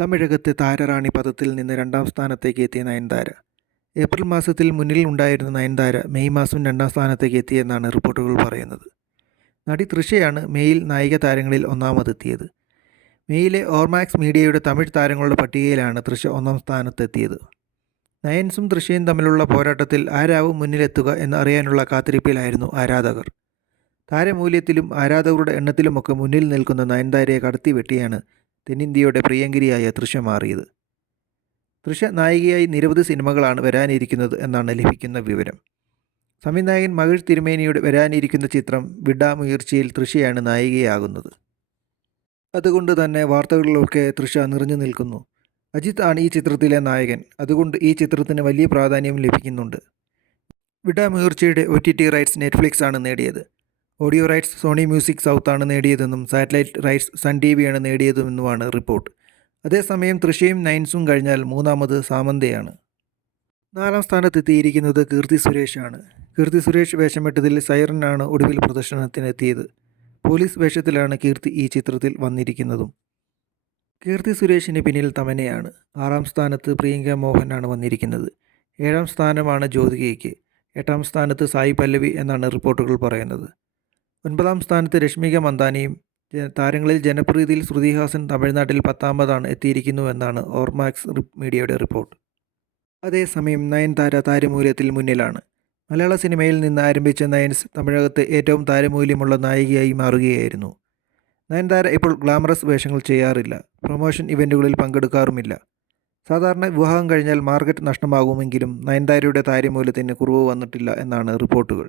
തമിഴകത്തെ താരറാണി പദത്തിൽ നിന്ന് രണ്ടാം സ്ഥാനത്തേക്ക് എത്തിയ നയൻതാര. ഏപ്രിൽ മാസത്തിൽ മുന്നിൽ ഉണ്ടായിരുന്ന നയൻതാര മെയ് മാസം രണ്ടാം സ്ഥാനത്തേക്ക് എത്തിയെന്നാണ് റിപ്പോർട്ടുകൾ പറയുന്നത്. നടി തൃഷയാണ് മെയ്യിൽ നായിക താരങ്ങളിൽ ഒന്നാമതെത്തിയത്. മെയ്യിലെ ഓർമാക്സ് മീഡിയയുടെ തമിഴ് താരങ്ങളുടെ പട്ടികയിലാണ് തൃശ ഒന്നാം സ്ഥാനത്തെത്തിയത്. നയൻസും തൃശയും തമ്മിലുള്ള പോരാട്ടത്തിൽ ആരാവും മുന്നിലെത്തുക എന്നറിയാനുള്ള കാത്തിരിപ്പിലായിരുന്നു ആരാധകർ. താരമൂല്യത്തിലും ആരാധകരുടെ എണ്ണത്തിലുമൊക്കെ മുന്നിൽ നിൽക്കുന്ന നയൻതാരയെ കടത്തി വെട്ടിയാണ് തെന്നിന്ത്യയുടെ പ്രിയങ്കരിയായ തൃശ മാറിയത്. തൃശ നായികയായി നിരവധി സിനിമകളാണ് വരാനിരിക്കുന്നത് എന്നാണ് ലഭിക്കുന്ന വിവരം. സംവിധായകൻ മഹിഴ് തിരുമേനിയുടെ വരാനിരിക്കുന്ന ചിത്രം വിഡാമുയർച്ചയിൽ തൃശയാണ് നായികയാകുന്നത്. അതുകൊണ്ട് തന്നെ വാർത്തകളിലൊക്കെ തൃഷ നിറഞ്ഞു നിൽക്കുന്നു. അജിത് ആണ് ഈ ചിത്രത്തിലെ നായകൻ. അതുകൊണ്ട് ഈ ചിത്രത്തിന് വലിയ പ്രാധാന്യം ലഭിക്കുന്നുണ്ട്. വിഡാമുയർച്ചയുടെ O T T rights Netflix ആണ് നേടിയത്. ഓഡിയോ റൈറ്റ്സ് സോണി മ്യൂസിക് സൗത്താണ് നേടിയതെന്നും സാറ്റലൈറ്റ് റൈറ്റ്സ് സൺ ടി വിയാണ് നേടിയതെന്നുമാണ് റിപ്പോർട്ട്. അതേസമയം തൃശയും നയൻസും കഴിഞ്ഞാൽ മൂന്നാമത് സാമന്തയാണ്. നാലാം സ്ഥാനത്തെത്തിയിരിക്കുന്നത് കീർത്തി സുരേഷാണ്. കീർത്തി സുരേഷ് വേഷമിട്ടതിൽ സൈറനാണ് ഒടുവിൽ പ്രദർശനത്തിനെത്തിയത്. പോലീസ് വേഷത്തിലാണ് കീർത്തി ഈ ചിത്രത്തിൽ വന്നിരിക്കുന്നതും. കീർത്തി സുരേഷിന് പിന്നിൽ തമനയാണ് ആറാം സ്ഥാനത്ത് പ്രിയങ്ക മോഹനാണ് വന്നിരിക്കുന്നത്. ഏഴാം സ്ഥാനമാണ് ജ്യോതികയ്ക്ക്. എട്ടാം സ്ഥാനത്ത് സായി പല്ലവി എന്നാണ് റിപ്പോർട്ടുകൾ പറയുന്നത്. ഒൻപതാം സ്ഥാനത്ത് രശ്മിക മന്ദാനിയും താരങ്ങളിൽ ജനപ്രീതിയിൽ ശ്രുതിഹാസൻ തമിഴ്നാട്ടിൽ പത്താമതാണ് എത്തിയിരിക്കുന്നുവെന്നാണ് ഓർമാക്സ് മീഡിയയുടെ റിപ്പോർട്ട്. അതേസമയം നയൻതാര താരമൂല്യത്തിൽ മുന്നിലാണ്. മലയാള സിനിമയിൽ നിന്ന് ആരംഭിച്ച നയൻസ് തമിഴകത്ത് ഏറ്റവും താരമൂല്യമുള്ള നായികയായി മാറുകയായിരുന്നു. നയൻതാര ഇപ്പോൾ ഗ്ലാമറസ് വേഷങ്ങൾ ചെയ്യാറില്ല പ്രൊമോഷൻ ഇവന്റുകളിൽ പങ്കെടുക്കാറുമില്ല. സാധാരണ വിവാഹം കഴിഞ്ഞാൽ മാർക്കറ്റ് നഷ്ടമാകുമെങ്കിലും നയൻതാരയുടെ താരമൂല്യത്തിന് കുറവ് വന്നിട്ടില്ല എന്നാണ് റിപ്പോർട്ടുകൾ.